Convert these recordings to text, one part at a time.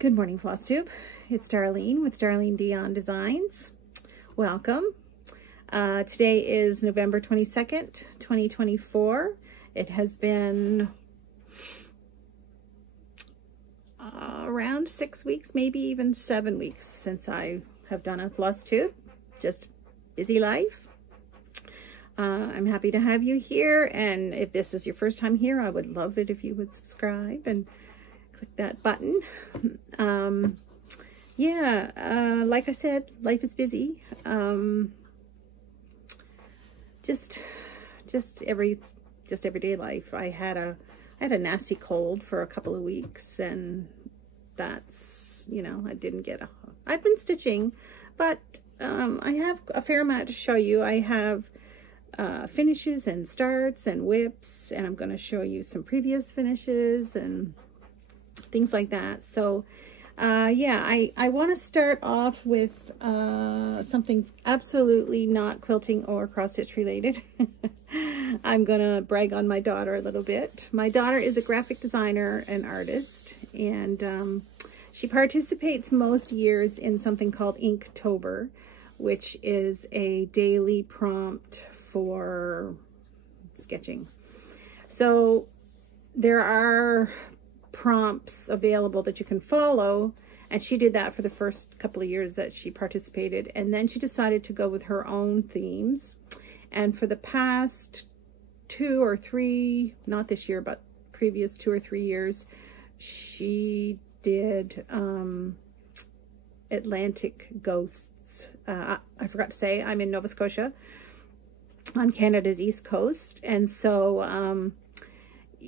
Good morning, Flosstube. It's Darlene with Darlene Dion Designs. Welcome. Today is November 22nd, 2024. It has been around 6 weeks, maybe even 7 weeks since I have done a Flosstube. Just busy life. I'm happy to have you here, and if this is your first time here, I would love it if you would subscribe and click that button. Like I said, life is busy. Just everyday life. I had a nasty cold for a couple of weeks, and that's, I've been stitching, but I have a fair amount to show you. I have finishes and starts and whips, and I'm going to show you some previous finishes and things like that. So I want to start off with something absolutely not quilting or cross stitch related. I'm gonna brag on my daughter a little bit. My daughter is a graphic designer and artist, and she participates most years in something called Inktober, which is a daily prompt for sketching. So there are prompts available that you can follow, and she did that for the first couple of years that she participated, and then she decided to go with her own themes. And for the past 2 or 3, not this year but previous 2 or 3 years, she did Atlantic ghosts. I forgot to say, I'm in Nova Scotia on Canada's east coast, and so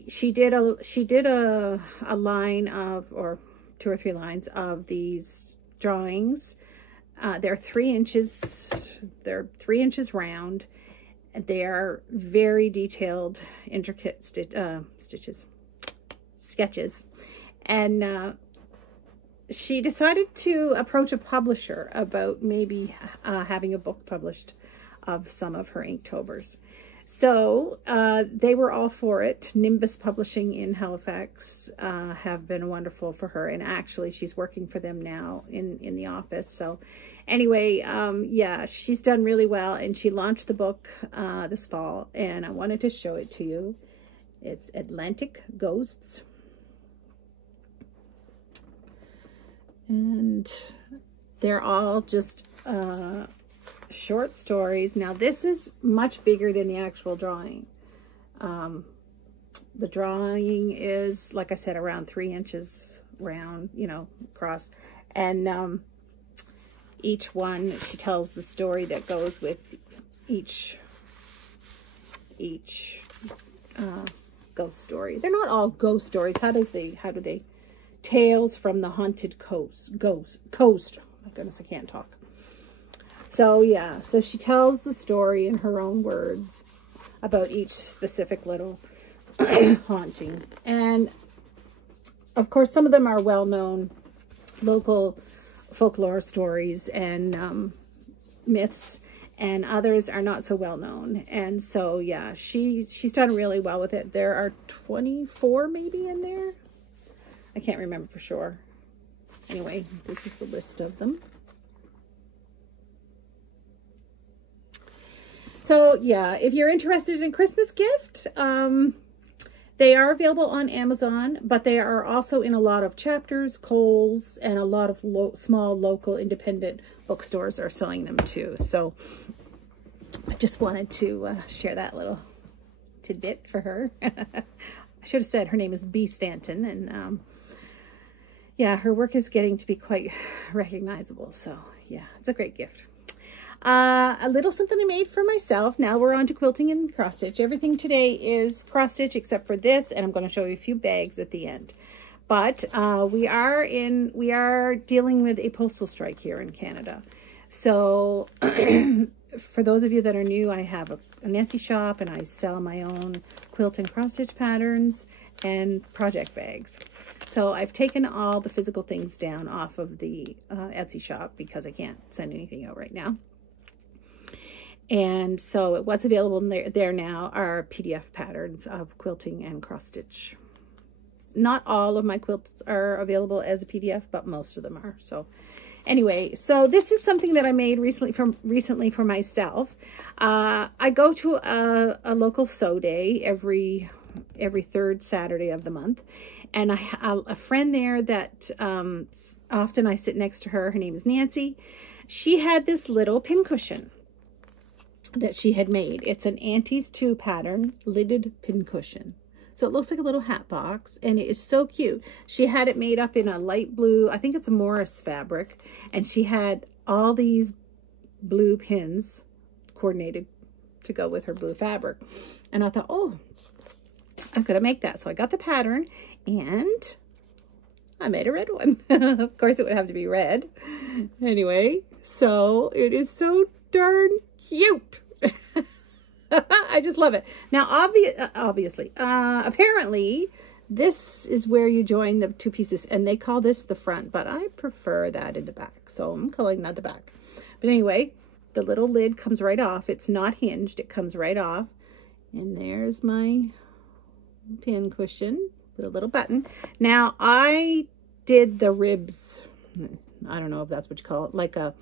she did a line of, or 2 or 3 lines of these drawings. They're 3 inches. They're 3 inches round. They are very detailed, intricate sketches. And she decided to approach a publisher about maybe having a book published of some of her Inktobers. So they were all for it. Nimbus Publishing in Halifax have been wonderful for her, and actually she's working for them now in the office. So anyway, yeah, she's done really well, and she launched the book this fall, and I wanted to show it to you. It's Atlantic Ghosts, and they're all just short stories. Now this is much bigger than the actual drawing. The drawing is, like I said, around 3 inches round, across, and each one, she tells the story that goes with each ghost story. They're not all ghost stories. How do they Tales from the Haunted Coast. Oh my goodness, I can't talk. So yeah, so she tells the story in her own words about each specific little haunting. And of course, some of them are well-known local folklore stories and myths, and others are not so well-known. And so yeah, she's done really well with it. There are 24 maybe in there. I can't remember for sure. Anyway, this is the list of them. So yeah, if you're interested in a Christmas gift, they are available on Amazon, but they are also in a lot of Chapters, Kohl's, and a lot of small local independent bookstores are selling them too. So I just wanted to share that little tidbit for her. I should have said her name is B. Stanton, and yeah, her work is getting to be quite recognizable. So yeah, it's a great gift. A little something I made for myself. Now we're on to quilting and cross stitch. Everything today is cross stitch except for this, and I'm going to show you a few bags at the end. But we are dealing with a postal strike here in Canada. So for those of you that are new, I have a Etsy shop, and I sell my own quilt and cross stitch patterns and project bags. So I've taken all the physical things down off of the Etsy shop because I can't send anything out right now. And so what's available there now are PDF patterns of quilting and cross stitch not all of my quilts are available as a PDF, but most of them are. So anyway, so this is something that I made recently for myself. I go to a local sew day every third Saturday of the month. And a friend there that often I sit next to her, her name is Nancy. She had this little pincushion that she had made. It's an Auntie's 2 pattern lidded pincushion. So it looks like a little hat box, and it is so cute. She had it made up in a light blue, I think it's a Morris fabric, and she had all these blue pins coordinated to go with her blue fabric. And I thought, oh, I'm gonna make that. So I got the pattern and I made a red one. Of course it would have to be red. Anyway, so it is so darn cute. I just love it. Now, obviously, apparently this is where you join the 2 pieces, and they call this the front, but I prefer that in the back. So I'm calling that the back. But anyway, the little lid comes right off. It's not hinged. It comes right off. And there's my pin cushion with a little button. Now I did the ribs, I don't know if that's what you call it, like a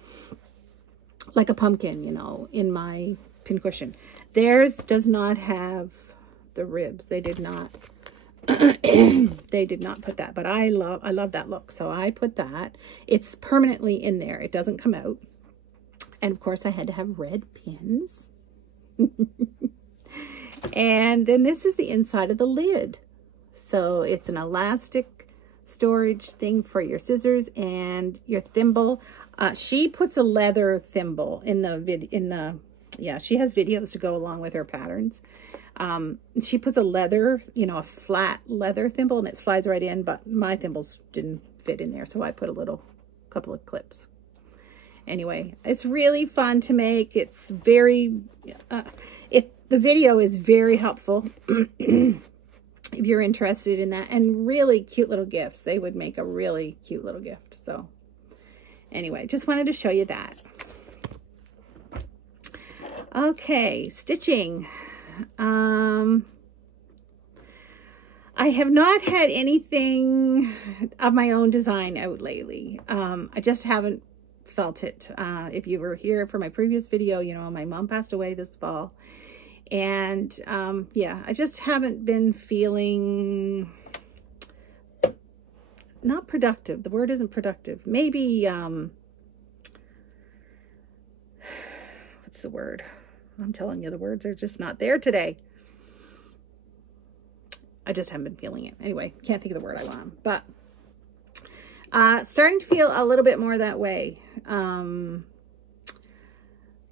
pumpkin, you know, in my pin cushion. Theirs does not have the ribs. They did not they did not put that, but I love that look, so I put that. It's permanently in there. It doesn't come out. And of course I had to have red pins. And then this is the inside of the lid. So it's an elastic storage thing for your scissors and your thimble. She puts a leather thimble in the yeah, she has videos to go along with her patterns. She puts a leather, you know, a flat leather thimble, and it slides right in, but my thimbles didn't fit in there, so I put a couple of clips. Anyway, it's really fun to make. It's very, the video is very helpful if you're interested in that, and really cute little gifts. They would make a really cute little gift. So anyway, just wanted to show you that. Okay, stitching. I have not had anything of my own design out lately. I just haven't felt it. If you were here for my previous video, you know, my mom passed away this fall. And yeah, I just haven't been feeling not productive. The word isn't productive. Maybe, what's the word? I'm telling you, the words are just not there today. I just haven't been feeling it. Anyway, can't think of the word I want. But starting to feel a little bit more that way.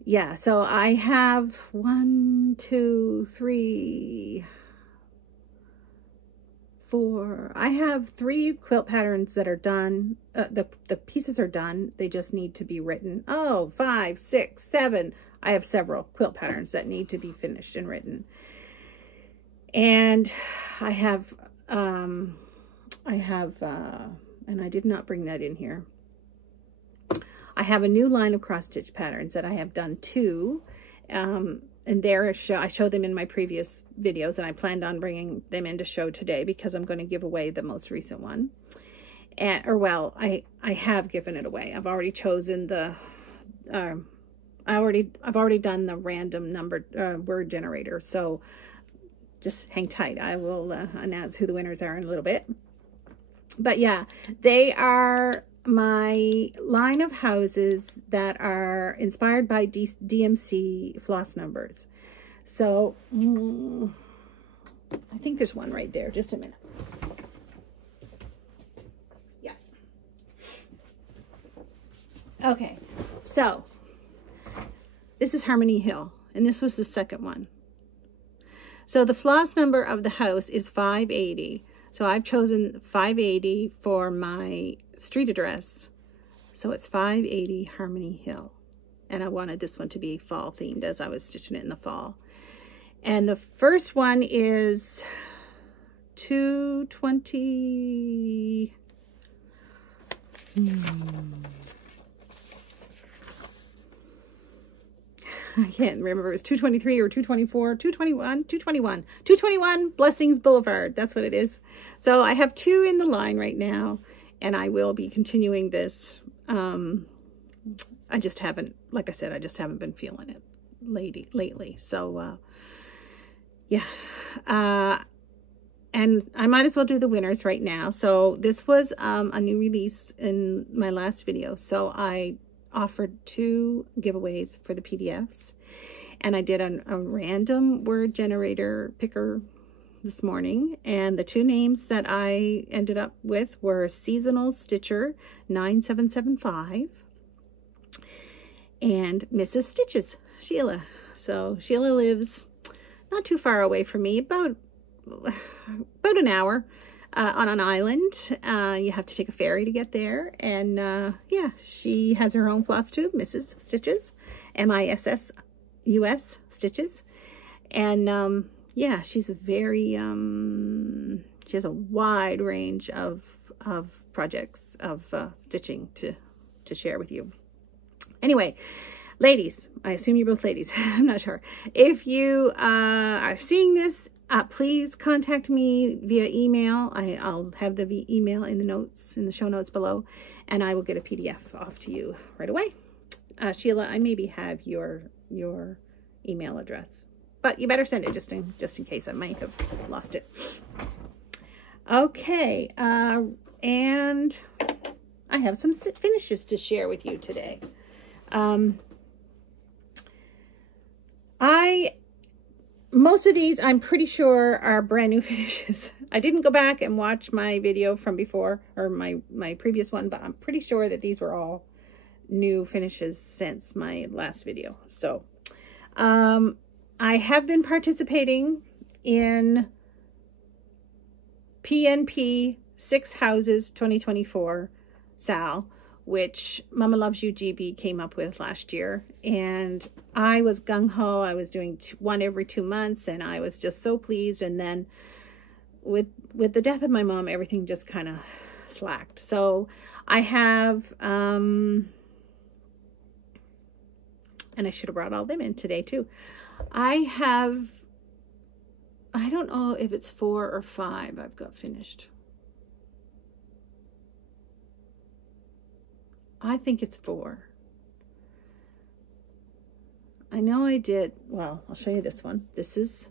Yeah, so I have 1, 2, 3, 4. I have 3 quilt patterns that are done. The pieces are done. They just need to be written. Oh, 5, 6, 7. I have several quilt patterns that need to be finished and written. And I have, and I did not bring that in here. I have a new line of cross-stitch patterns that I have done 2. And there I showed them in my previous videos, and I planned on bringing them in to show today because I'm going to give away the most recent one. And, or well, I have given it away. I've already chosen the, I've already done the random number word generator. So just hang tight. I will announce who the winners are in a little bit. But yeah, they are my line of houses that are inspired by DMC floss numbers. So I think there's one right there. Just a minute. Yeah. Okay. So this is Harmony Hill, and this was the second one. So the floss number of the house is 580. So I've chosen 580 for my street address. So it's 580 Harmony Hill. And I wanted this one to be fall themed as I was stitching it in the fall. And the first one is 220. I can't remember, it was 223 or 224, 221 Blessings Boulevard. That's what it is. So I have 2 in the line right now, and I will be continuing this. I just haven't, like I said, I just haven't been feeling it lately. So, yeah. And I might as well do the winners right now. So this was a new release in my last video. So I offered 2 giveaways for the PDFs. And I did a random word generator picker this morning. And the 2 names that I ended up with were Seasonal Stitcher 9775 and Mrs. Stitches, Sheila. So Sheila lives not too far away from me, about an hour on an island. You have to take a ferry to get there. And yeah, she has her own Flosstube, Mrs. Stitches, MISSUS Stitches. And yeah, she's a very, she has a wide range of projects of stitching to share with you. Anyway, ladies, I assume you're both ladies. I'm not sure. If you are seeing this, please contact me via email. I'll have the email in the notes, in the show notes below, and I will get a PDF off to you right away. Sheila, I maybe have your email address, but you better send it just in case I might have lost it. Okay, and I have some finishes to share with you today. Most of these, I'm pretty sure, are brand new finishes. I didn't go back and watch my video from before, or my previous one, but I'm pretty sure that these were all new finishes since my last video. So, I have been participating in PNP 6 Houses 2024 SAL, which Mama Loves You GB came up with last year. And I was gung-ho. I was doing 1 every 2 months, and I was just so pleased. And then with the death of my mom, everything just kind of slacked. So I have, and I should have brought all them in today too. I have, I don't know if it's 4 or 5 I've got finished. I think it's 4. I know I did, well, I'll show you this one. This is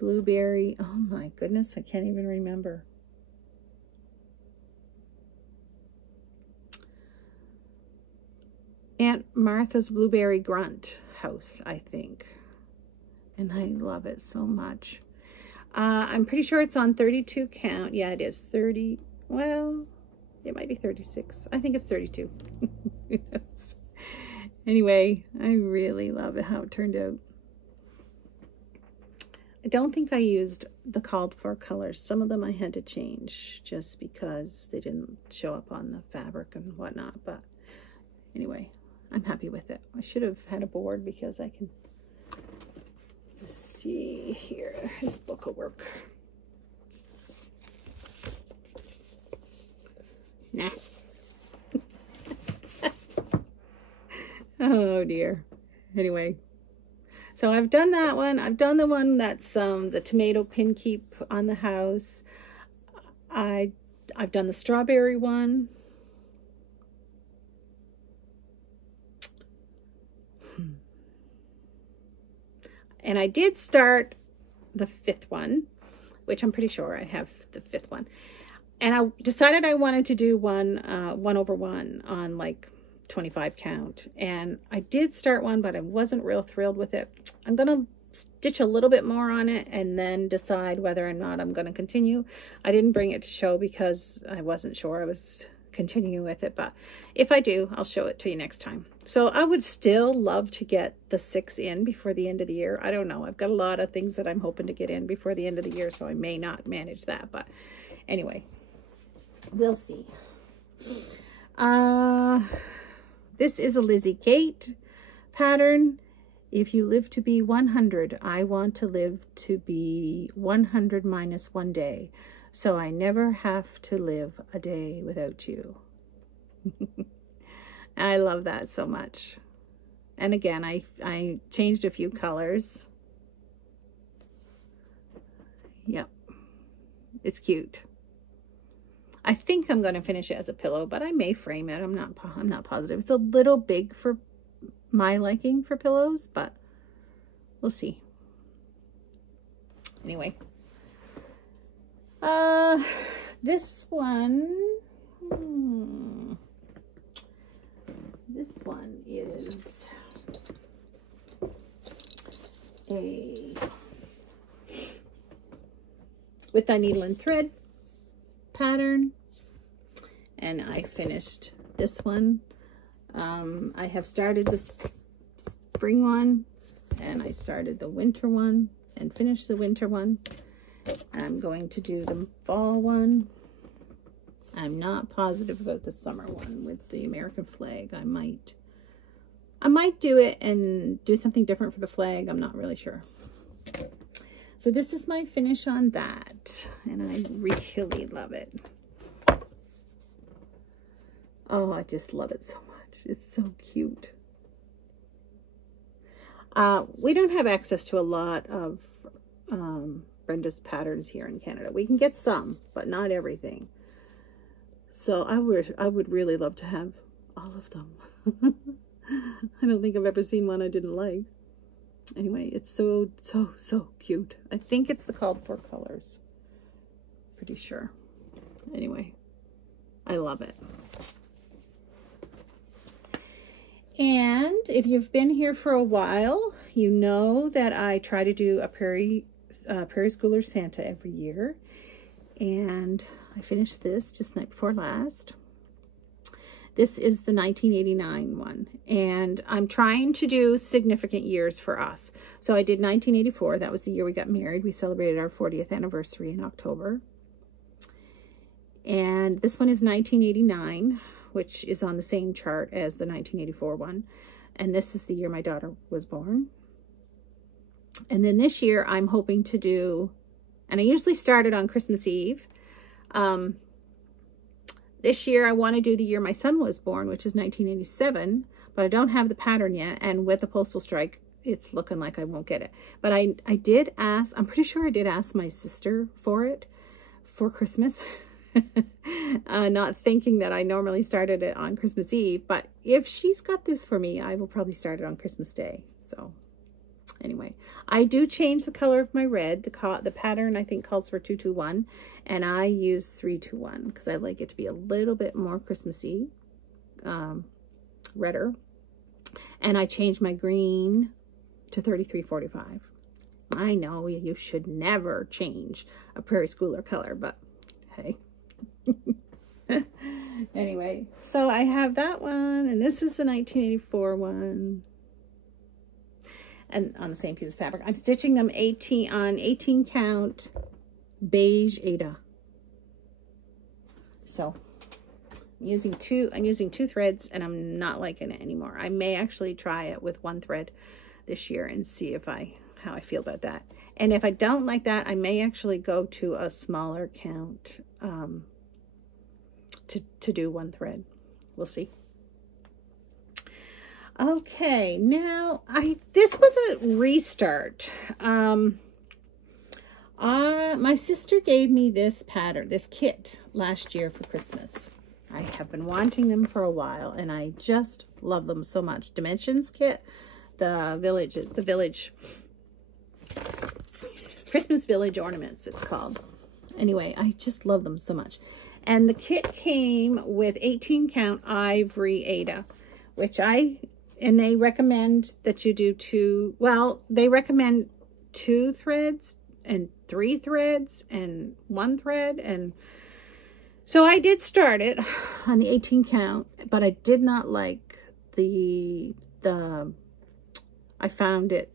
Blueberry. Oh my goodness, I can't even remember. Aunt Martha's Blueberry Grunt House, I think. And I love it so much. I'm pretty sure it's on 32 count. Yeah, it is 30. Well, it might be 36. I think it's 32. Yes. Anyway, I really love it, how it turned out. I don't think I used the called for colors. Some of them I had to change just because they didn't show up on the fabric and whatnot. But anyway, I'm happy with it. I should have had a board because I can see here. This book will work. Nah. Oh dear. Anyway, so I've done that one. I've done the one that's the tomato pin keep on the house. I've done the strawberry one. And I did start the 5th one, which I'm pretty sure I have the 5th one. And I decided I wanted to do one 1/1 on like 25 count. And I did start one, but I wasn't real thrilled with it. I'm going to stitch a little bit more on it and then decide whether or not I'm going to continue. I didn't bring it to show because I wasn't sure I was continuing with it. But if I do, I'll show it to you next time. So I would still love to get the 6 in before the end of the year. I don't know. I've got a lot of things that I'm hoping to get in before the end of the year, so I may not manage that. But anyway, we'll see. This is a Lizzie Kate pattern. If you live to be 100, I want to live to be 100 minus 1 day, so I never have to live a day without you. I love that so much. And again, I changed a few colors. Yep. It's cute. I think I'm going to finish it as a pillow, but I may frame it. I'm not positive. It's a little big for my liking for pillows, but we'll see. Anyway, this one, this one is a with a needle and thread pattern, and I finished this one. I have started the spring one, and I started the winter one and finished the winter one. I'm going to do the fall one. I'm not positive about the summer one with the American flag. I might do it and do something different for the flag. I'm not really sure. So this is my finish on that, and I really love it. Oh, I just love it so much. It's so cute. We don't have access to a lot of Brenda's patterns here in Canada. We can get some, but not everything. So I would really love to have all of them. I don't think I've ever seen one I didn't like. Anyway, it's so cute. I think it's the called for colors. Pretty sure. Anyway, I love it. And if you've been here for a while, you know that I try to do a Prairie Schooler Santa every year. And I finished this just night before last. This is the 1989 one, and I'm trying to do significant years for us. So I did 1984. That was the year we got married. We celebrated our 40th anniversary in October. And this one is 1989, which is on the same chart as the 1984 one. And this is the year my daughter was born. And then this year I'm hoping to do, and I usually start it on Christmas Eve. This year, I want to do the year my son was born, which is 1987, but I don't have the pattern yet, and with the postal strike, it's looking like I won't get it. But I did ask, I'm pretty sure I did ask my sister for it for Christmas, not thinking that I normally started it on Christmas Eve, but if she's got this for me, I will probably start it on Christmas Day. So anyway, I do change the color of my red. The pattern, I think, calls for 221, and I use 321 because I like it to be a little bit more Christmassy, redder. And I changed my green to 3345. I know you should never change a Prairie Schooler color, but hey. Anyway, so I have that one, and this is the 1984 one. And on the same piece of fabric. I'm stitching them 18 count beige Aida. So I'm using two threads, and I'm not liking it anymore. I may actually try it with one thread this year and see how I feel about that. And if I don't like that, I may actually go to a smaller count to do one thread. We'll see. Okay, now this was a restart. My sister gave me this pattern, this kit last year for Christmas. I have been wanting them for a while, and I just love them so much. Dimensions kit, the village Christmas Village ornaments, it's called. Anyway, I just love them so much. And the kit came with 18 count ivory Aida, which and they recommend that you do they recommend 2 threads and 3 threads and 1 thread. And so I did start it on the 18 count, but I did not like I found it,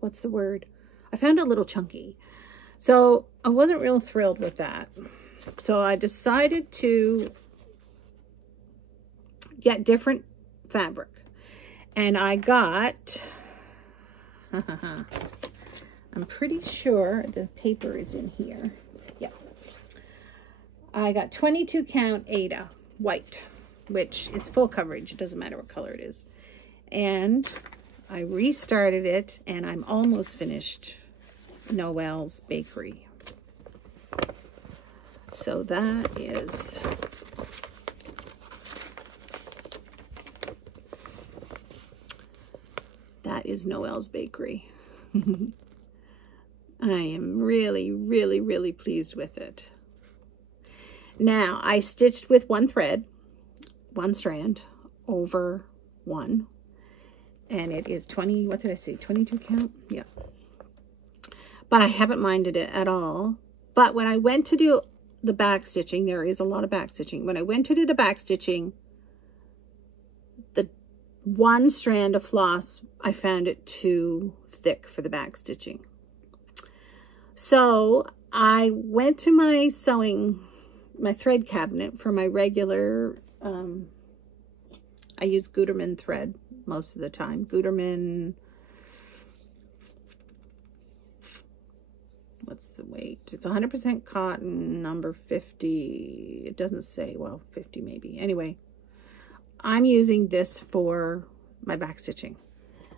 what's the word? I found it a little chunky. So I wasn't real thrilled with that. So I decided to get different fabric, and I got I'm pretty sure the paper is in here. Yeah, I got 22 count Aida white, which it's full coverage. It doesn't matter what color it is. and I restarted it, and I'm almost finished Noelle's Bakery. So that is Noelle's Bakery. I am really, really, really pleased with it. Now, I stitched with one thread, one strand over one, and it is 20, what did I say, 22 count? Yeah. But I haven't minded it at all. But when I went to do the back stitching, there is a lot of back stitching. When I went to do the back stitching, the one strand of floss, I found it too thick for the back stitching. So I went to my thread cabinet for my regular, I use Gutermann thread most of the time. Gutermann, what's the weight? It's 100% cotton, number 50. It doesn't say, well, 50 maybe. Anyway, I'm using this for my back stitching.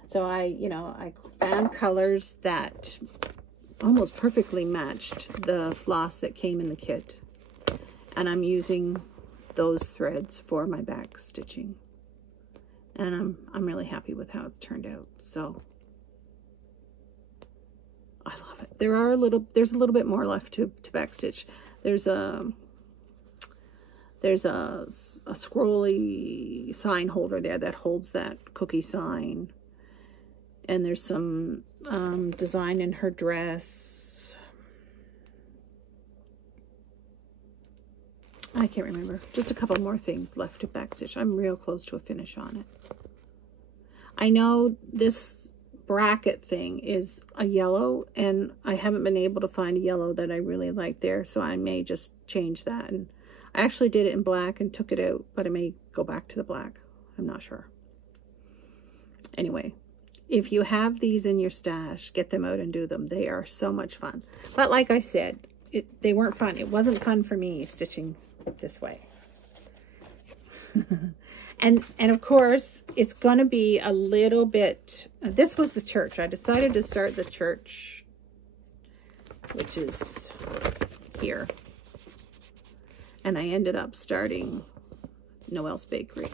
So I found colors that almost perfectly matched the floss that came in the kit. And I'm using those threads for my back stitching. And I'm really happy with how it's turned out. So I love it. There's a little bit more left to backstitch. There's a scrolly sign holder there that holds that cookie sign. And there's some design in her dress. I can't remember. Just a couple more things left to backstitch. I'm real close to a finish on it. I know this bracket thing is a yellow, and I haven't been able to find a yellow that I really like there, so I may just change that. And I actually did it in black and took it out, but I may go back to the black. I'm not sure. Anyway, if you have these in your stash, get them out and do them. They are so much fun. But like I said, they weren't fun. It wasn't fun for me stitching this way. and of course, it's going to be a little bit, this was the church. I decided to start the church, which is here. And I ended up starting Noelle's Bakery.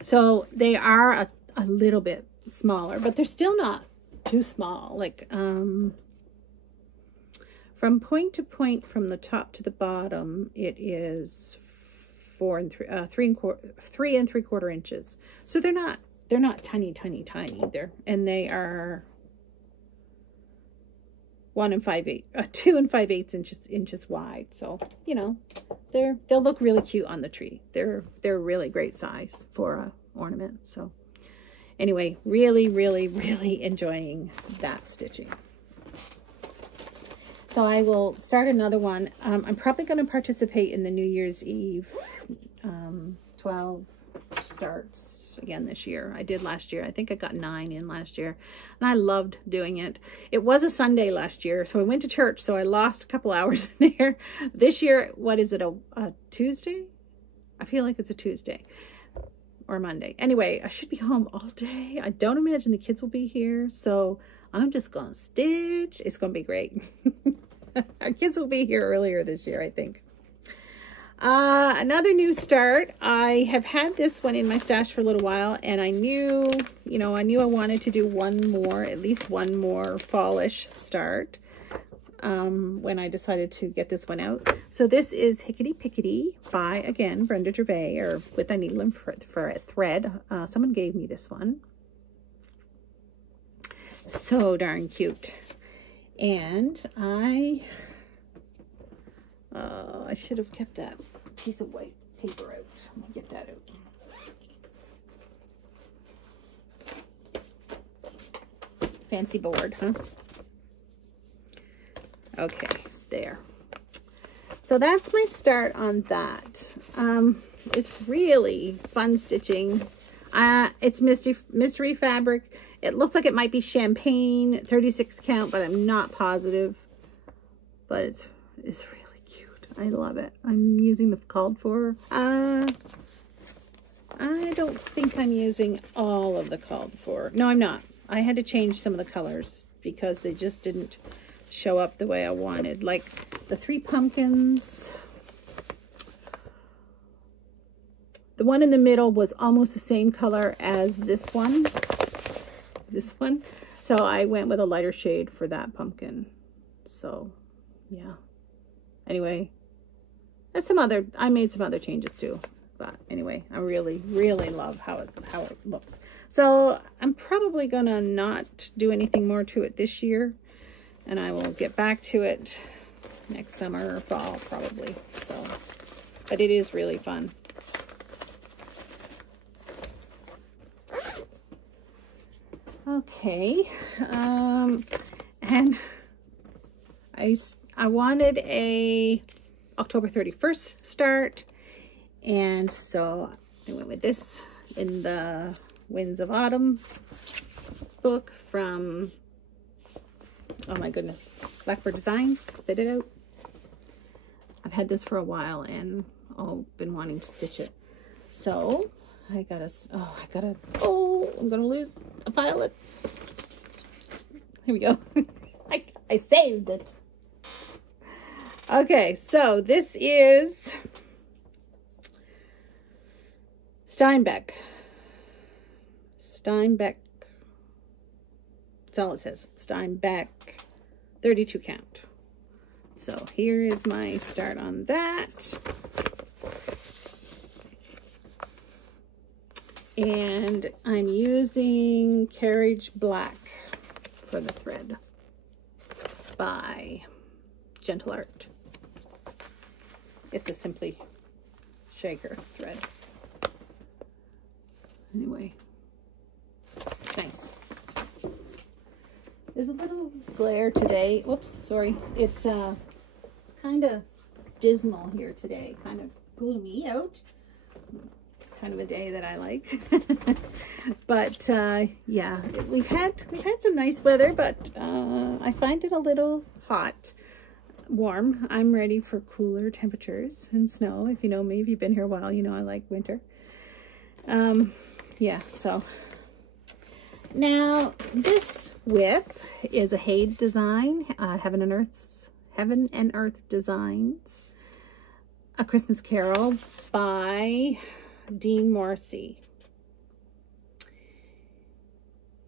So they are a little bit smaller, but they're still not too small. Like, from point to point, from the top to the bottom, it is 3 3/4 inches. So they're not tiny. They are 2 5/8 inches wide. So, you know, they'll look really cute on the tree. They're really great size for a ornament. So anyway, really, really, really enjoying that stitching. So I will start another one. I'm probably going to participate in the New Year's Eve 12 starts again this year. I did last year. I think I got 9 in last year, and I loved doing it. It was a Sunday last year, so I went to church, so I lost a couple hours in there. This year, what is it, a Tuesday? I feel like it's a Tuesday or Monday. Anyway, I should be home all day. I don't imagine the kids will be here, so I'm just going to stitch. It's going to be great. Our kids will be here earlier this year, I think. Another new start. I have had this one in my stash for a little while, and I knew I wanted to do at least one more fallish start when I decided to get this one out. So this is Hickety Pickety by, again, Brenda Gervais, or With a Needle and Thread. Someone gave me this one. So darn cute. And I should have kept that piece of white paper out. Let me get that out. Fancy board, huh? Okay, there. So that's my start on that. It's really fun stitching. It's mystery fabric. It looks like it might be champagne, 36 count, but I'm not positive. But it's really cute. I love it. I'm using the called for. I'm I don't think I'm using all of the called for. No, I'm not. I had to change some of the colors because they just didn't show up the way I wanted. Like the 3 pumpkins. The one in the middle was almost the same color as this one. So I went with a lighter shade for that pumpkin. So, yeah. Anyway, that's I made some other changes too. But anyway, I really, really love how it looks. So I'm probably gonna not do anything more to it this year, and I will get back to it next summer or fall probably. So, but it is really fun. Okay, and I wanted a October 31st start. And so I went with this in the Winds of Autumn book from, oh my goodness, Blackbird Designs, Spit It Out. I've had this for a while and, been wanting to stitch it. So I'm gonna lose a violet. Here we go. I saved it. Okay, so this is Steinbeck. That's all it says. Steinbeck 32 count. So here is my start on that. And I'm using Carriage Black for the thread by Gentle Art. It's a Simply Shaker thread. Anyway, it's nice. There's a little glare today. Whoops, sorry. It's kind of dismal here today. Kind of gloomy out. Kind of a day that I like. But yeah, we've had some nice weather, but I find it a little hot. Warm. I'm ready for cooler temperatures and snow. If you know me, if you've been here a while, you know I like winter. Yeah, so now this whip is a Haid design, Heaven and Earth Designs, A Christmas Carol by Dean Morrissey.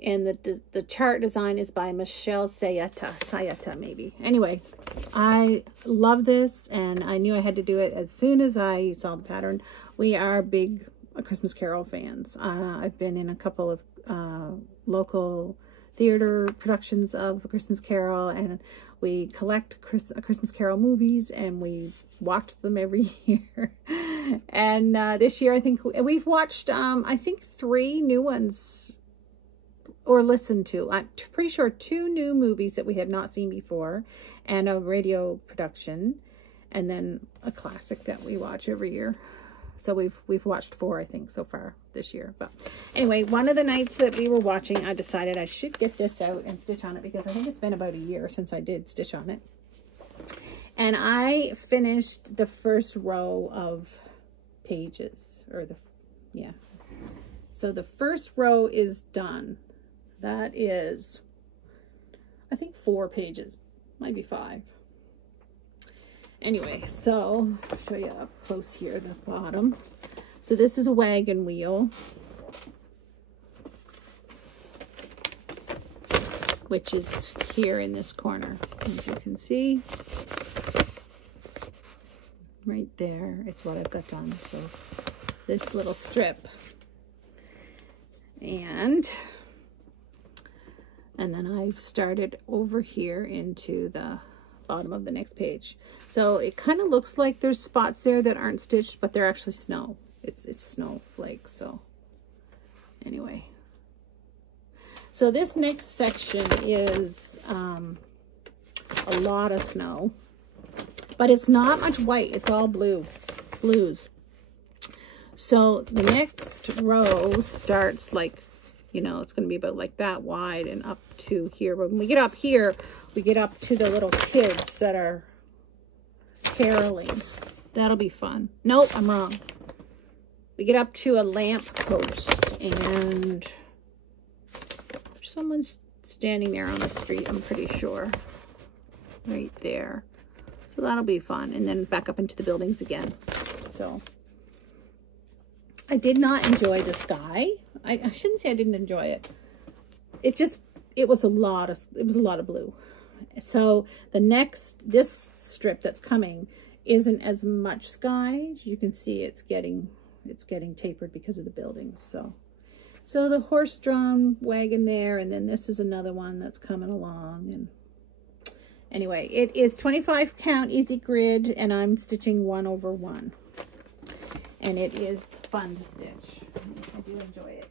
And the chart design is by Michelle Sayeta maybe. Anyway, I love this, and I knew I had to do it as soon as I saw the pattern. We are big A Christmas Carol fans. I've been in a couple of local theater productions of A Christmas Carol, and we collect A Christmas Carol movies, and we watch them every year. And this year I think we've watched I think 3 new ones, or listened to. I'm pretty sure 2 new movies that we had not seen before, and a radio production, and then a classic that we watch every year. So we've watched 4, I think, so far this year. But anyway, one of the nights that we were watching, I decided I should get this out and stitch on it, because I think it's been about a year since I did stitch on it. And I finished the first row of pages, or yeah. So the first row is done. That is, I think 4 pages, might be 5. Anyway, so I'll show you up close here, the bottom. So this is a wagon wheel, which is here in this corner. As you can see, right there is what I've got done. So this little strip. And then I've started over here into the bottom of the next page. So it kind of looks like there's spots there that aren't stitched, but they're actually snow. It's snowflakes. So anyway, so this next section is a lot of snow, but it's not much white. It's all blues. So the next row starts like, you know, it's going to be about like that wide and up to here. But when we get up here, we get up to the little kids that are caroling. That'll be fun. Nope, I'm wrong. we get up to a lamp post, and someone's standing there on the street, I'm pretty sure. Right there. So that'll be fun. And then back up into the buildings again. So I did not enjoy the sky. I shouldn't say I didn't enjoy it. It was a lot of blue. So this strip that's coming isn't as much sky. As you can see, it's getting tapered because of the buildings. So the horse-drawn wagon there, and then this is another one that's coming along. And anyway, it is 25 count easy grid, and I'm stitching 1/1. And it is fun to stitch. I do enjoy it.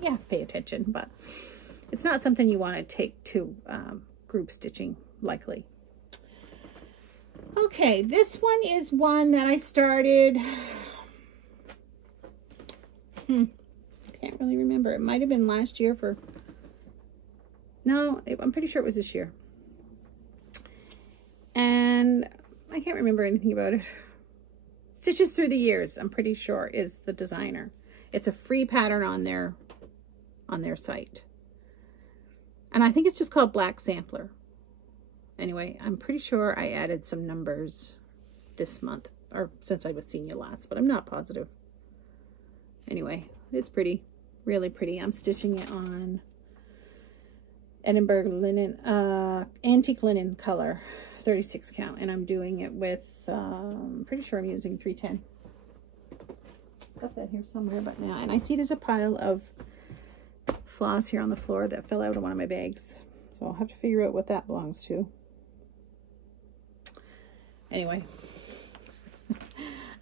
Yeah, pay attention, but it's not something you want to take to group stitching, likely. Okay, this one is one that I started. Can't really remember. It might have been last year no, I'm pretty sure it was this year. And I can't remember anything about it. Stitches Through the Years, I'm pretty sure, is the designer. It's a free pattern on their site. And I think it's just called Black Sampler. Anyway, I'm pretty sure I added some numbers this month, or since I was seeing you last, but I'm not positive. Anyway, it's pretty, really pretty. I'm stitching it on Edinburgh linen, antique linen color, 36 count, and I'm doing it with, I'm pretty sure I'm using 310. Got that here somewhere, but now, and I see there's a pile of floss here on the floor that fell out of one of my bags, so I'll have to figure out what that belongs to. Anyway,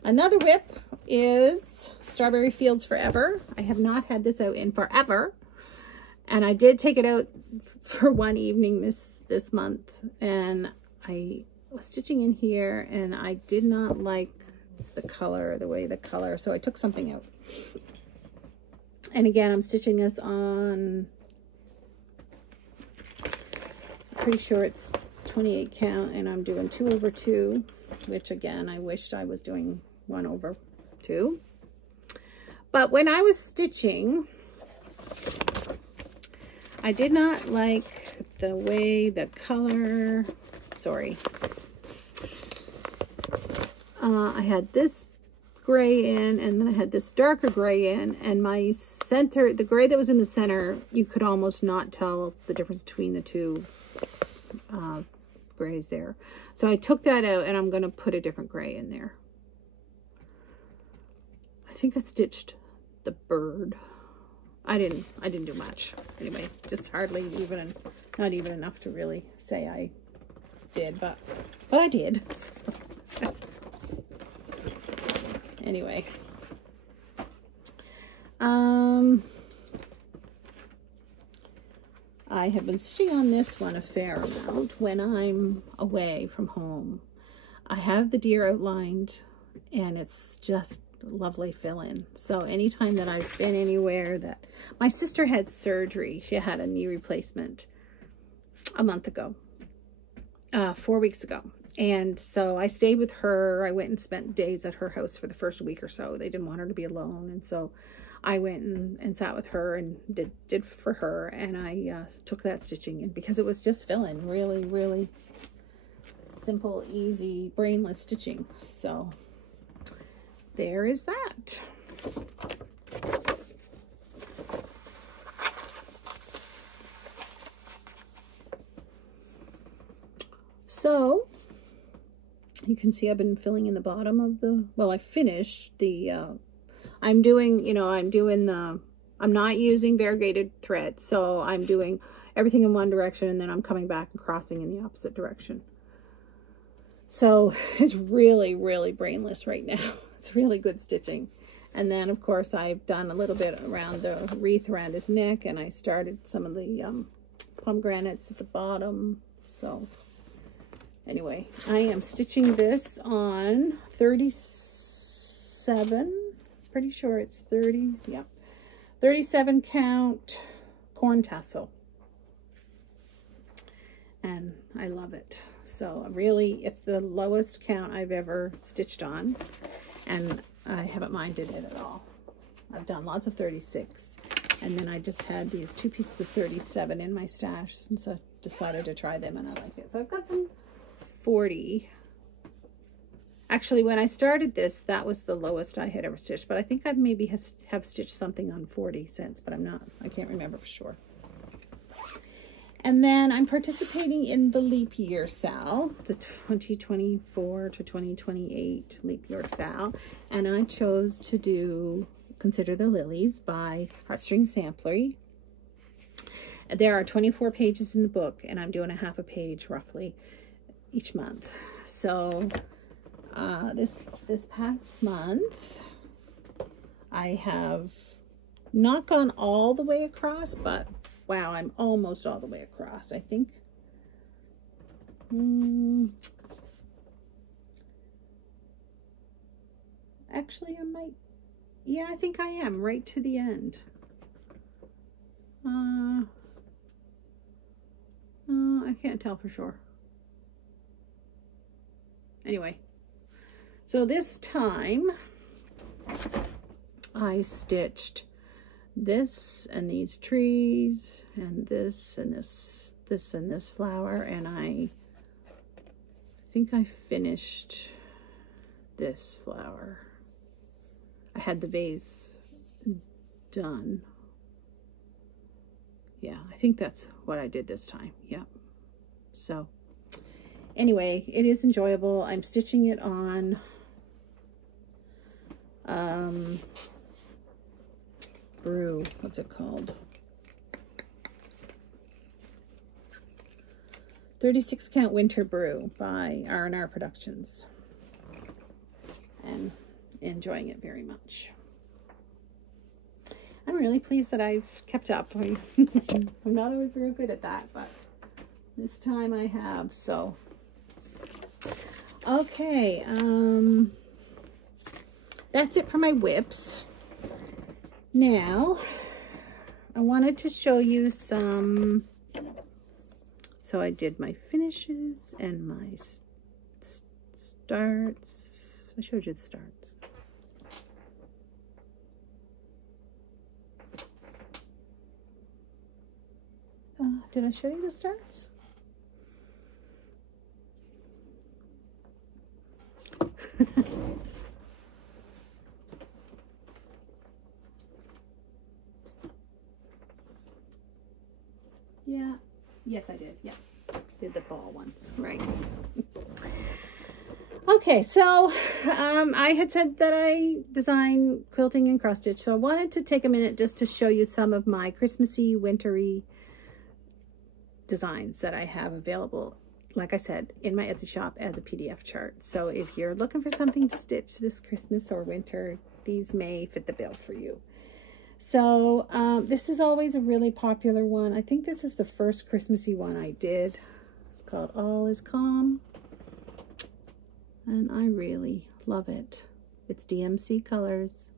another whip is Strawberry Fields Forever. I have not had this out in forever, and I did take it out for one evening this month, and I was stitching in here, and I did not like the color, so I took something out. And again, I'm stitching this on, I'm pretty sure it's 28 count, and I'm doing 2/2, which again, I wished I was doing 1/2. But when I was stitching, I did not like the way the color, sorry. I had this gray in, and then I had this darker gray in, and my center, the gray that was in the center, you could almost not tell the difference between the two grays there. So I took that out, and I'm going to put a different gray in there. I think I stitched the bird. I didn't do much. Anyway, just hardly even, not even enough to really say I did, but I did. So. Anyway, I have been stitching on this one a fair amount when I'm away from home. I have the deer outlined, and it's just lovely fill-in. So anytime that I've been anywhere that, my sister had surgery, she had a knee replacement a month ago, 4 weeks ago. And so I stayed with her. I went and spent days at her house for the first week or so. They didn't want her to be alone. And so I went and sat with her and did for her. And I took that stitching in because it was just fill-in. Really, really simple, easy, brainless stitching. So there is that. So you can see I've been filling in the bottom of the, well, I finished the, I'm doing, you know, I'm not using variegated thread. So I'm doing everything in one direction, and then I'm coming back and crossing in the opposite direction. So it's really, really brainless right now. It's really good stitching. And then, of course, I've done a little bit around the wreath around his neck, and I started some of the pomegranates at the bottom. So anyway, I am stitching this on 37, pretty sure it's 30, yep, 37 count corn tassel. And I love it. So really, it's the lowest count I've ever stitched on, and I haven't minded it at all. I've done lots of 36. And then I just had these 2 pieces of 37 in my stash, and so I decided to try them, and I like it. So I've got some 40. Actually, when I started this, that was the lowest I had ever stitched, but I think I've maybe have stitched something on 40 since, but I can't remember for sure. And then I'm participating in the leap year sale, the 2024 to 2028 leap year sale, and I chose to do Consider the Lilies by Heartstring Samplery. There are 24 pages in the book, and I'm doing a half a page roughly each month. So this past month, I have not gone all the way across, but wow, I'm almost all the way across, I think. Actually, I might, yeah, I think I am right to the end. I can't tell for sure. Anyway, so this time I stitched this and these trees and this and this and this flower, and I think I finished this flower. I had the vase done. Yeah, I think that's what I did this time. Yeah. So anyway, it is enjoyable. I'm stitching it on Brew. What's it called? 36 Count Winter Brew by R&R Productions. And enjoying it very much. I'm really pleased that I've kept up. I'm not always real good at that, but this time I have. So okay, that's it for my whips. Now I wanted to show you some. So I did my finishes and my starts. I showed you the starts. Did I show you the starts? Yeah. Yes, I did. Yeah. Did the fall ones. Right. Okay, so I had said that I design quilting and cross stitch, so I wanted to take a minute just to show you some of my Christmassy, wintry designs that I have available, like I said, in my Etsy shop as a PDF chart. So if you're looking for something to stitch this Christmas or winter, these may fit the bill for you. So this is always a really popular one. I think this is the first Christmassy one I did. It's called All Is Calm, and I really love it. It's DMC colors.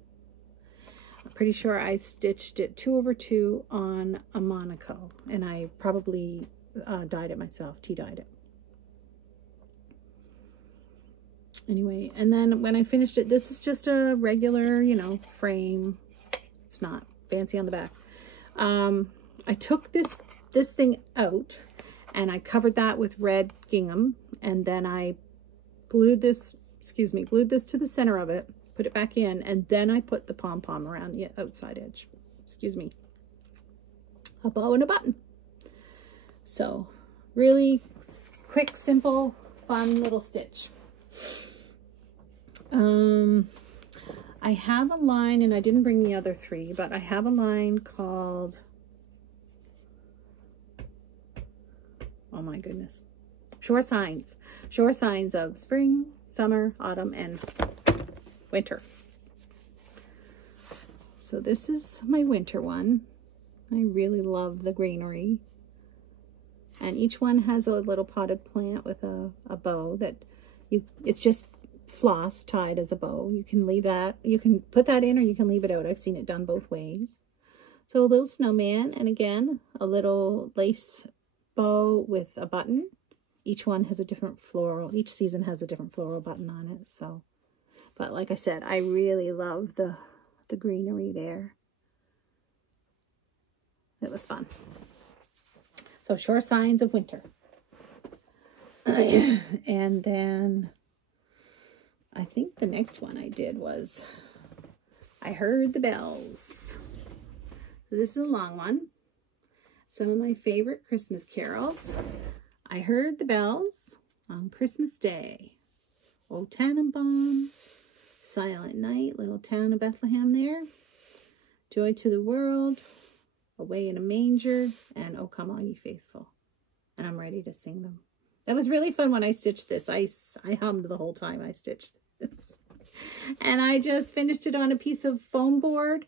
I'm pretty sure I stitched it 2/2 on a Monaco, and I probably dyed it myself, tea-dyed it. Anyway, and then when I finished it, this is just a regular, you know, frame. It's not fancy on the back. I took this thing out, and I covered that with red gingham, and then I glued this to the center of it, put it back in, and then I put the pom-pom around the outside edge. A bow and a button. So really quick, simple, fun little stitch. I have a line, and I didn't bring the other 3, but I have a line called, oh my goodness, Shore Signs of Spring, Summer, Autumn, and Winter. So this is my winter one. I really love the greenery. And each one has a little potted plant with a bow that it's just floss tied as a bow. You can leave that, you can put that in, or you can leave it out. I've seen it done both ways. So a little snowman, and again, a little lace bow with a button. Each one has a different floral, each season has a different floral button on it. So, but like I said, I really love the the greenery there. It was fun. So sure signs of winter. And then I think the next one I did was I Heard the Bells. So this is a long one. Some of my favorite Christmas carols. I heard the bells on Christmas Day. O Tannenbaum, Silent Night, Little Town of Bethlehem there. Joy to the World, Away in a Manger, and O Come All Ye Faithful. And I'm ready to sing them. That was really fun when I stitched this. I hummed the whole time I stitched this. And I just finished it on a piece of foam board.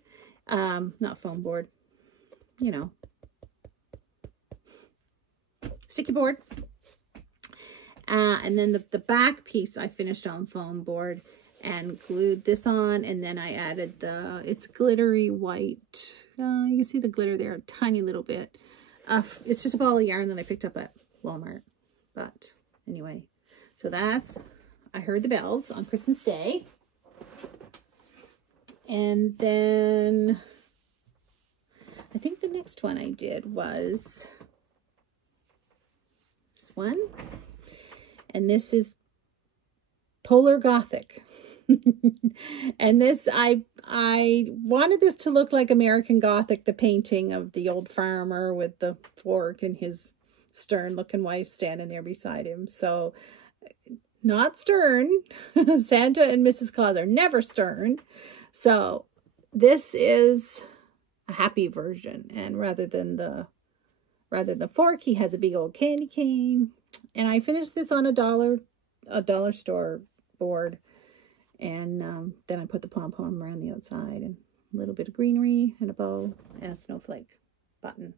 Not foam board, you know, sticky board. And then the back piece I finished on foam board and glued this on. And then I added it's glittery white. You can see the glitter there a tiny little bit. It's just a ball of yarn that I picked up at Walmart. But anyway, so that's I Heard the Bells on Christmas Day. And then I think the next one I did was this one. And this is Polar Gothic. And this, I wanted this to look like American Gothic, the painting of the old farmer with the fork and his stern looking wife standing there beside him. So not stern. Santa and Mrs. Claus are never stern. So this is a happy version. And rather than the fork, he has a big old candy cane. And I finished this on a dollar store board. And then I put the pom-pom around the outside and a little bit of greenery and a bow and a snowflake button.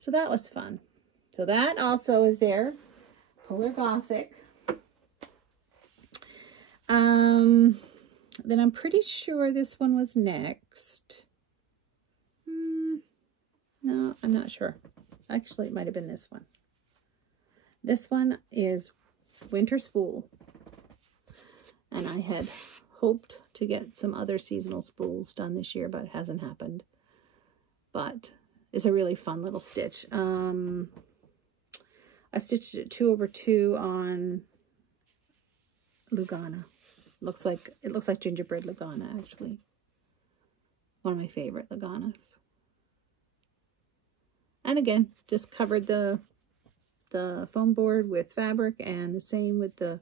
So that was fun. So that also is there. Polar Gothic. Then I'm pretty sure this one was next. No, I'm not sure. Actually, it might have been this one. This one is Winter Spool. And I had hoped to get some other seasonal spools done this year, but it hasn't happened. But it's a really fun little stitch. I stitched it 2/2 on Lugana. It looks like gingerbread Lugana, actually. One of my favorite Luganas. And again, just covered the foam board with fabric, and the same with the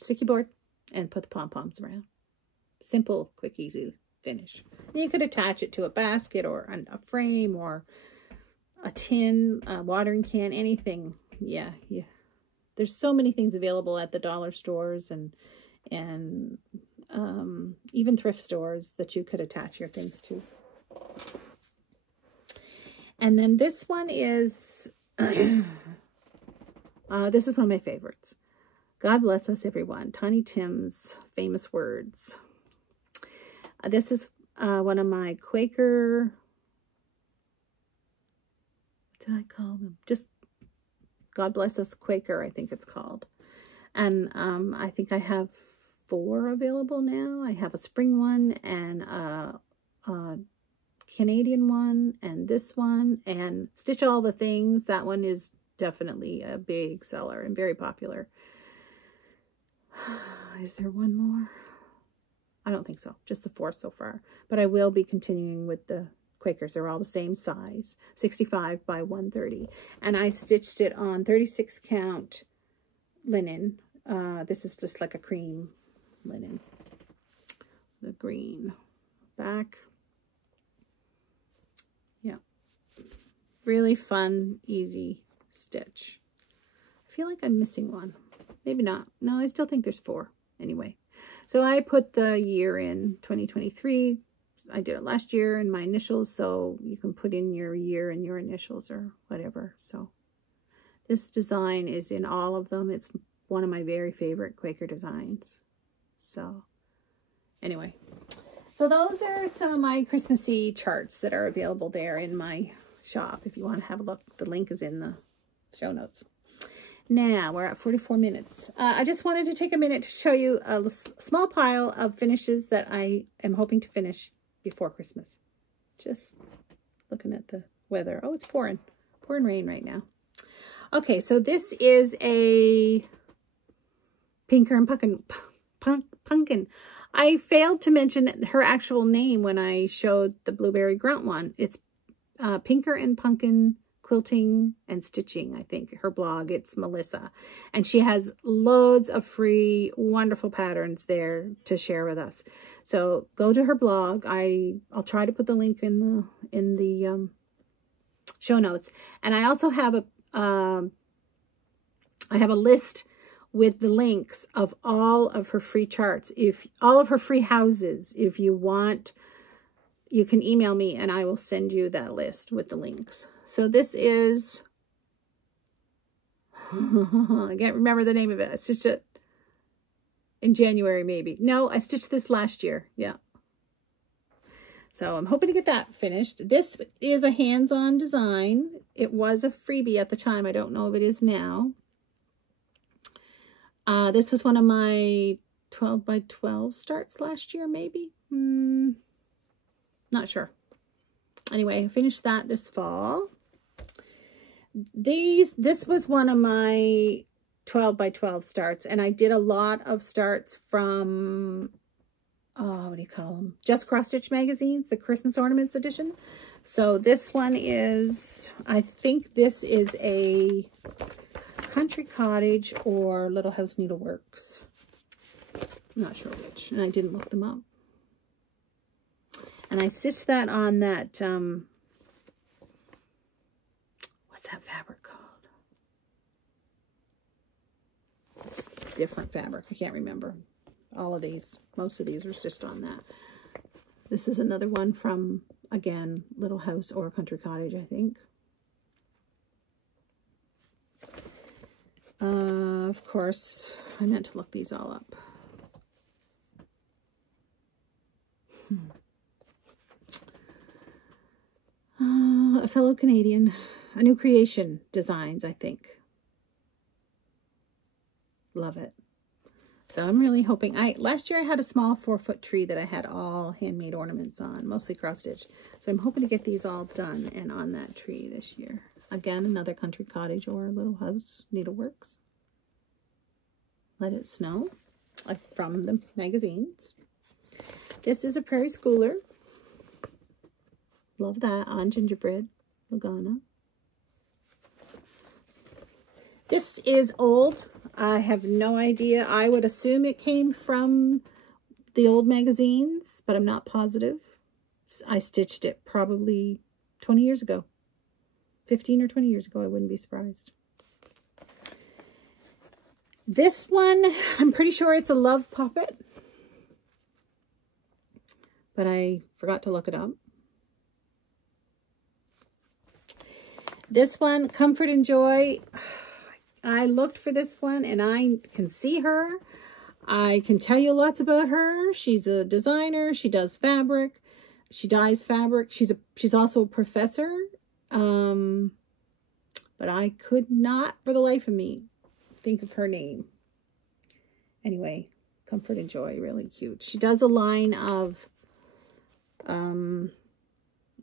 sticky board, and put the pom-poms around. Simple, quick, easy finish. And you could attach it to a basket or a frame or a tin, a watering can, anything. Yeah. There's so many things available at the dollar stores and even thrift stores that you could attach your things to. And then this one is, this is one of my favorites. God Bless Us, Everyone. Tiny Tim's Famous Words. This is one of my Quaker, what did I call them? Just God Bless Us Quaker, I think it's called. And I think I have 4 available now. I have a spring one and a Canadian one and this one, and Stitch All the Things. That one is definitely a big seller and very popular. Is there one more? I don't think so. Just the 4 so far. But I will be continuing with the Quakers. They're all the same size, 65 by 130. And I stitched it on 36 count linen. This is just like a cream linen. The green back. Yeah. Really fun, easy stitch. I feel like I'm missing one. Maybe not. No, I still think there's 4. Anyway, so I put the year in 2023. I did it last year in my initials, so you can put in your year and your initials or whatever. So this design is in all of them. It's one of my very favorite Quaker designs. So anyway, so those are some of my Christmassy charts that are available there in my shop. If you want to have a look, the link is in the show notes. Now, we're at 44 minutes. I just wanted to take a minute to show you a small pile of finishes that I am hoping to finish before Christmas. Just looking at the weather. Oh, it's pouring. Pouring rain right now. Okay, so this is a Pinkernpunkin. I failed to mention her actual name when I showed the Blueberry Grunt one. It's Pinkernpunkin Quilting and Stitching, I think, her blog. It's Melissa, and she has loads of free wonderful patterns there to share with us. So go to her blog. I'll try to put the link in the show notes, and I also have a list with the links of all of her free charts, all of her free houses. If you want, you can email me and I will send you that list with the links. So this is, I can't remember the name of it. I stitched it in January, maybe. No, I stitched this last year. Yeah. So I'm hoping to get that finished. This is a hands-on design. It was a freebie at the time. I don't know if it is now. This was one of my 12 by 12 starts last year, maybe. Not sure. Anyway, I finished that this fall. This was one of my 12 by 12 starts, and I did a lot of starts from, what do you call them? Just Cross Stitch magazines, the Christmas Ornaments edition. So this one is, I think this is a Country Cottage or Little House Needleworks. I'm not sure which, and I didn't look them up. And I stitched that on that, what's that fabric called? It's different fabric. I can't remember. All of these, most of these are stitched on that. This is another one from, again, Little House or Country Cottage, I think. Of course, I meant to look these all up. A fellow Canadian, A New Creation Designs, I think. Love it. So I'm really hoping, last year I had a small 4-foot tree that I had all handmade ornaments on, mostly cross stitch. So I'm hoping to get these all done and on that tree this year. Again, another Country Cottage or Little House Needleworks. Let It Snow, from the magazines. This is a Prairie Schooler. Love that, on gingerbread, Lagana. This is old. I have no idea. I would assume it came from the old magazines, but I'm not positive. I stitched it probably 20 years ago. 15 or 20 years ago, I wouldn't be surprised. This one, I'm pretty sure it's a Love Poppet, but I forgot to look it up. This one, Comfort and Joy. I looked for this one and I can see her. I can tell you lots about her. She's a designer. She does fabric. She dyes fabric. She's also a professor. But I could not for the life of me think of her name. Anyway, Comfort and Joy, really cute. She does a line of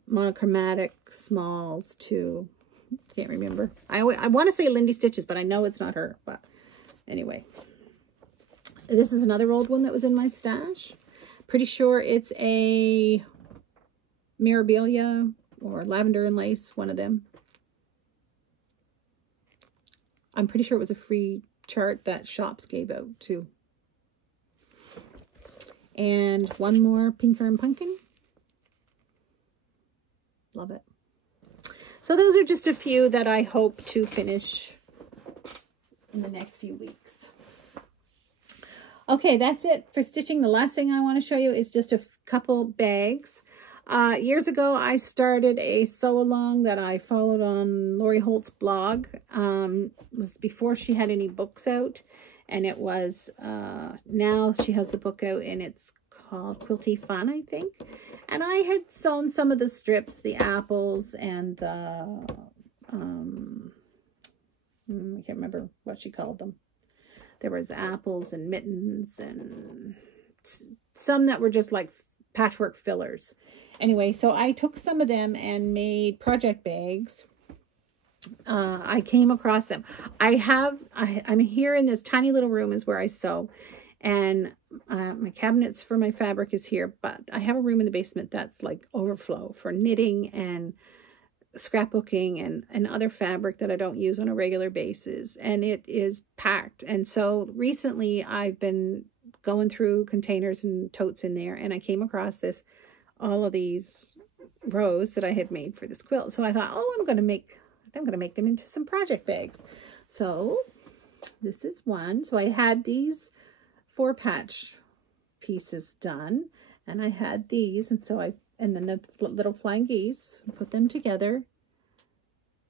monochromatic smalls too. Can't remember. I want to say Lindy Stitches, but I know it's not her. But anyway, this is another old one that was in my stash. Pretty sure it's a Mirabilia or Lavender and Lace, one of them. I'm pretty sure it was a free chart that Shops gave out too. And one more Pinkernpunkin. Love it. So those are just a few that I hope to finish in the next few weeks. Okay, that's it for stitching. The last thing I want to show you is just a couple bags. Years ago, I started a sew-along that I followed on Lori Holt's blog. It was before she had any books out. And it was, now she has the book out and it's called Quilty Fun, I think. And I had sewn some of the strips, the apples and the I can't remember what she called them. There was apples and mittens and some that were just like patchwork fillers. Anyway, so I took some of them and made project bags. I came across them. I'm here in this tiny little room is where I sew. And my cabinets for my fabric is here. But I have a room in the basement that's like overflow for knitting and scrapbooking and other fabric that I don't use on a regular basis. And it is packed. And so recently I've been going through containers and totes in there. And I came across all of these rows that I had made for this quilt. So I thought, oh, I'm going to make them into some project bags. So this is one. So I had these 4 patch pieces done, and I had these, and then the little flying geese, put them together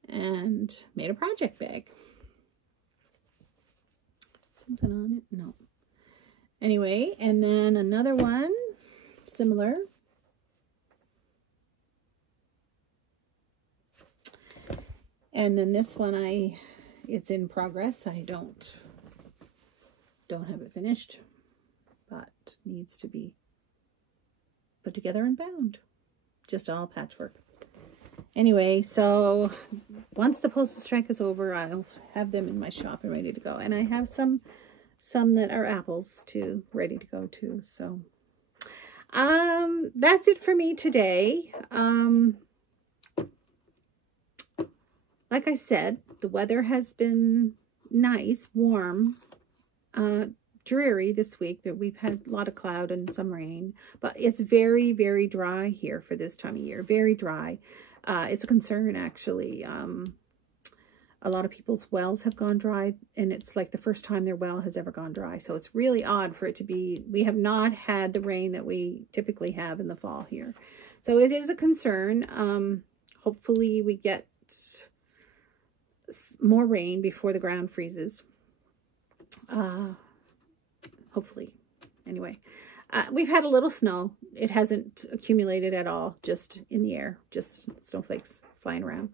and made a project bag. Something on it? No. Anyway, and then another one, similar. And then this one, it's in progress. I don't have it finished, but needs to be put together and bound. Just all patchwork. Anyway, so once the postal strike is over, I'll have them in my shop and ready to go. And I have some that are apples too, ready to go too. So that's it for me today. Like I said, the weather has been nice, warm, dreary this week. That we've had a lot of cloud and some rain, but it's very, very dry here for this time of year. Very dry. It's a concern, actually. A lot of people's wells have gone dry, and it's like the first time their well has ever gone dry. So it's really odd for it to be, we have not had the rain that we typically have in the fall here. So it is a concern. Hopefully we get more rain before the ground freezes. Hopefully. Anyway, we've had a little snow. It hasn't accumulated at all, just in the air, just snowflakes flying around.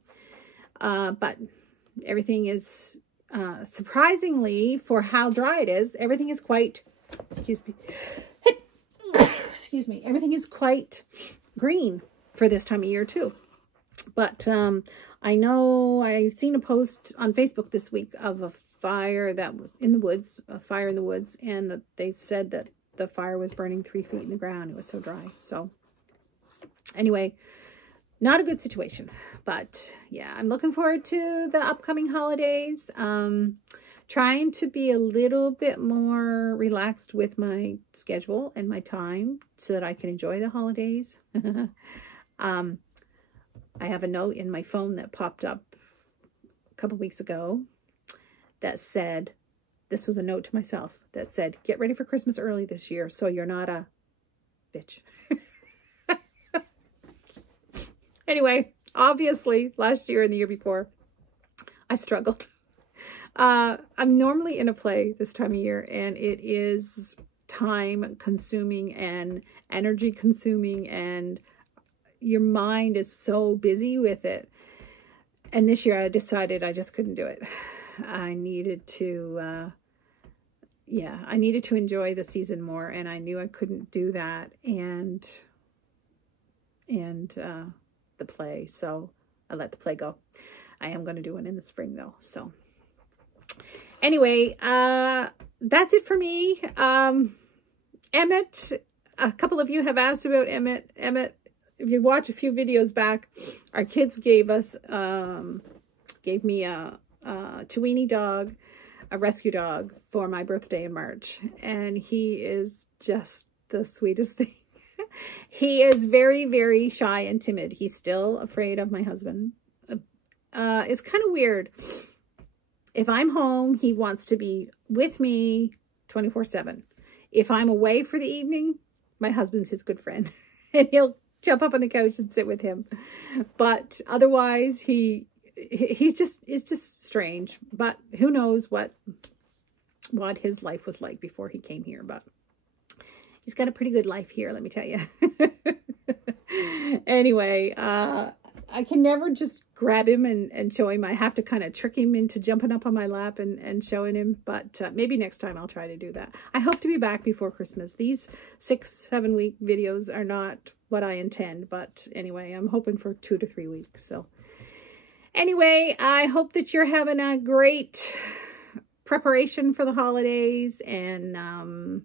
But everything is, surprisingly, for how dry it is, everything is quite, excuse me, excuse me, everything is quite green for this time of year too. But I know I seen a post on Facebook this week of a fire that was in the woods, a fire in the woods, and they said that the fire was burning 3 feet in the ground. It was so dry. So anyway, not a good situation, but yeah, I'm looking forward to the upcoming holidays. Trying to be a little bit more relaxed with my schedule and my time so that I can enjoy the holidays. I have a note in my phone that popped up a couple weeks ago that said, this was a note to myself that said, get ready for Christmas early this year so you're not a bitch. Anyway, obviously last year and the year before, I struggled. I'm normally in a play this time of year, and it is time consuming and energy consuming, and your mind is so busy with it. And this year I decided I just couldn't do it. I needed to, I needed to enjoy the season more, and I knew I couldn't do that and the play. So I let the play go. I am going to do one in the spring though. So anyway, that's it for me. Emmett, a couple of you have asked about Emmett. Emmett, if you watch a few videos back, our kids gave me a Chiweenie dog, a rescue dog, for my birthday in March. And he is just the sweetest thing. He is very, very shy and timid. He's still afraid of my husband. It's kind of weird. If I'm home, he wants to be with me 24/7. If I'm away for the evening, my husband's his good friend. And he'll jump up on the couch and sit with him. But otherwise, it's just strange. But who knows what his life was like before he came here. But he's got a pretty good life here, let me tell you. Anyway, I can never just grab him and show him. I have to kind of trick him into jumping up on my lap and showing him. But maybe next time I'll try to do that. I hope to be back before Christmas. These 6-7 week videos are not what I intend. But anyway, I'm hoping for 2 to 3 weeks. So anyway, I hope that you're having a great preparation for the holidays and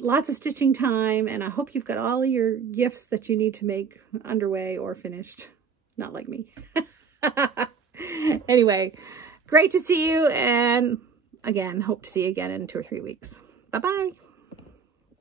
lots of stitching time, and I hope you've got all of your gifts that you need to make underway or finished. Not like me. Anyway, great to see you, and again, hope to see you again in 2 or 3 weeks. Bye-bye.